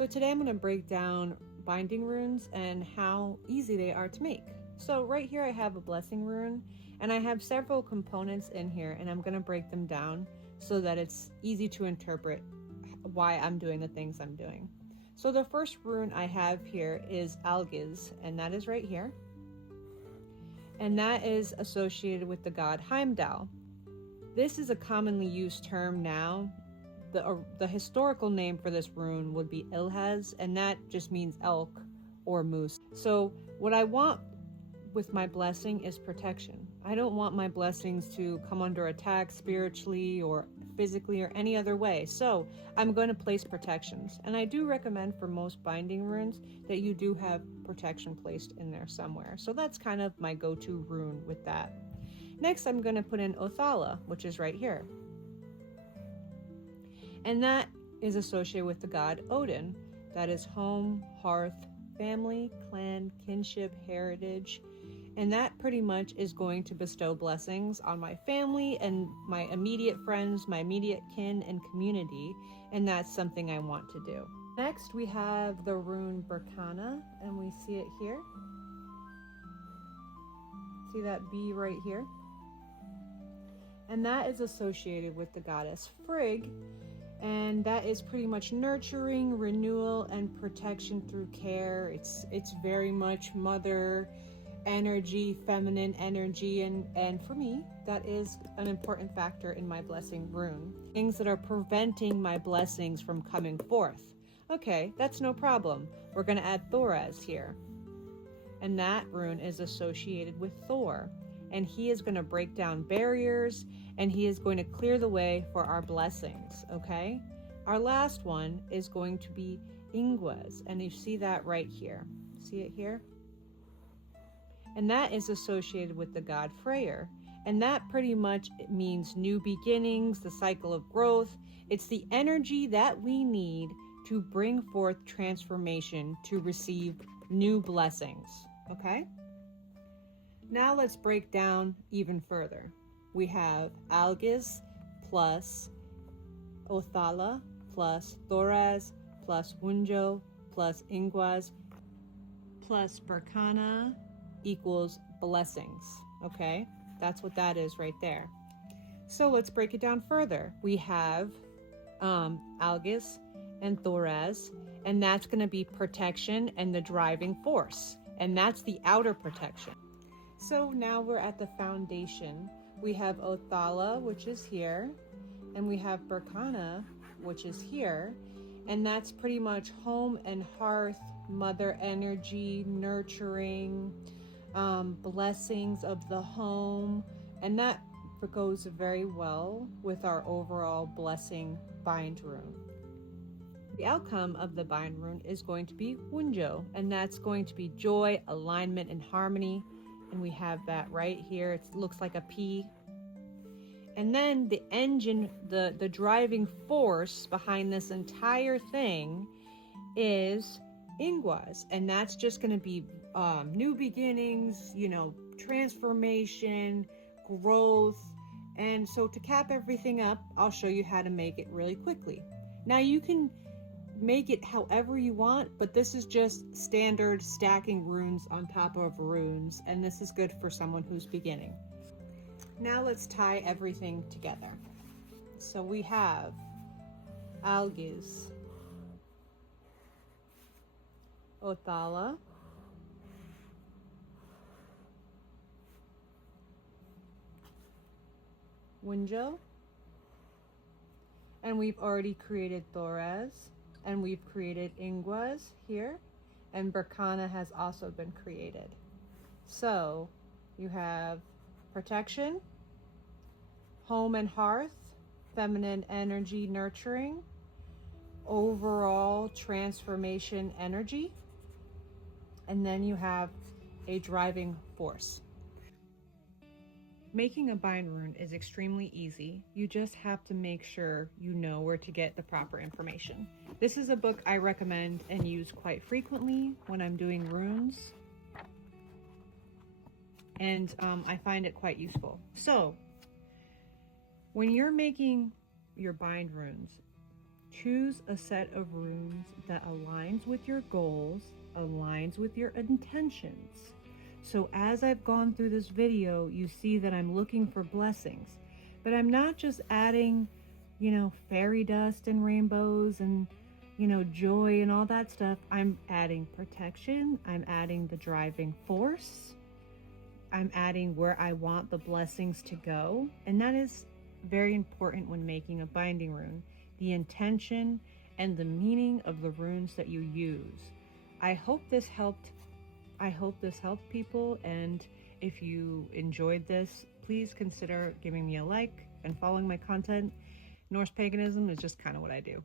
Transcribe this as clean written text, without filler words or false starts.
So today I'm going to break down binding runes and how easy they are to make. So right here I have a blessing rune, and I have several components in here, and I'm going to break them down so that it's easy to interpret why I'm doing the things I'm doing. So the first rune I have here is Algiz, and that is right here. And that is associated with the god Heimdall. This is a commonly used term now. The historical name for this rune would be Ilhaz, and that just means elk or moose. So what I want with my blessing is protection. I don't want my blessings to come under attack spiritually or physically or any other way. So I'm going to place protections. And I do recommend for most binding runes that you do have protection placed in there somewhere. So that's kind of my go-to rune with that. Next, I'm going to put in Othala, which is right here. And that is associated with the god Odin. That is home, hearth, family, clan, kinship, heritage. And that pretty much is going to bestow blessings on my family and my immediate friends, my immediate kin and community. And that's something I want to do. Next, we have the rune Berkana, and we see it here. See that B right here? And that is associated with the goddess Frigg. And that is pretty much nurturing, renewal, and protection through care. It's very much mother energy, feminine energy, and for me, that is an important factor in my blessing rune. Things that are preventing my blessings from coming forth. Okay, that's no problem. We're going to add Thoraz here. And that rune is associated with Thor. And he is going to break down barriers, and he is going to clear the way for our blessings, okay? Our last one is going to be Ingwaz, and you see that right here. See it here? And that is associated with the god Freyr. And that pretty much means new beginnings, the cycle of growth. It's the energy that we need to bring forth transformation to receive new blessings, okay? Now let's break down even further. We have Algiz plus Othala plus Thoraz plus Wunjo plus Ingwaz plus Berkana equals blessings. Okay, that's what that is right there. So let's break it down further. We have Algiz and Thoraz, and that's going to be protection and the driving force, and that's the outer protection. So now we're at the foundation. We have Othala, which is here, and we have Berkana, which is here, and that's pretty much home and hearth, mother energy, nurturing, blessings of the home, and that goes very well with our overall blessing bind rune. The outcome of the bind rune is going to be Wunjo, and that's going to be joy, alignment, and harmony. And we have that right here. It looks like a P. And then the engine, the driving force behind this entire thing is Ingwaz. And that's just going to be new beginnings, transformation, growth. And so to cap everything up, I'll show you how to make it really quickly. Now you can make it however you want, but this is just standard stacking runes on top of runes, and this is good for someone who's beginning. Now let's tie everything together. So we have Algiz, Othala, Wunjo, and we've already created Thoraz. And we've created Ingwaz here, and Berkana has also been created. So you have protection, home and hearth, feminine energy nurturing, overall transformation energy, and then you have a driving force. Making a bind rune is extremely easy. You just have to make sure you know where to get the proper information. This is a book I recommend and use quite frequently when I'm doing runes. And I find it quite useful. So, when you're making your bind runes, Choose a set of runes that aligns with your goals, aligns with your intentions. So as I've gone through this video, you see that I'm looking for blessings, but I'm not just adding, fairy dust and rainbows and, joy and all that stuff. I'm adding protection. I'm adding the driving force. I'm adding where I want the blessings to go. And that is very important when making a binding rune. The intention and the meaning of the runes that you use. I hope this helped people, and if you enjoyed this, please consider giving me a like and following my content. Norse paganism is just kind of what I do.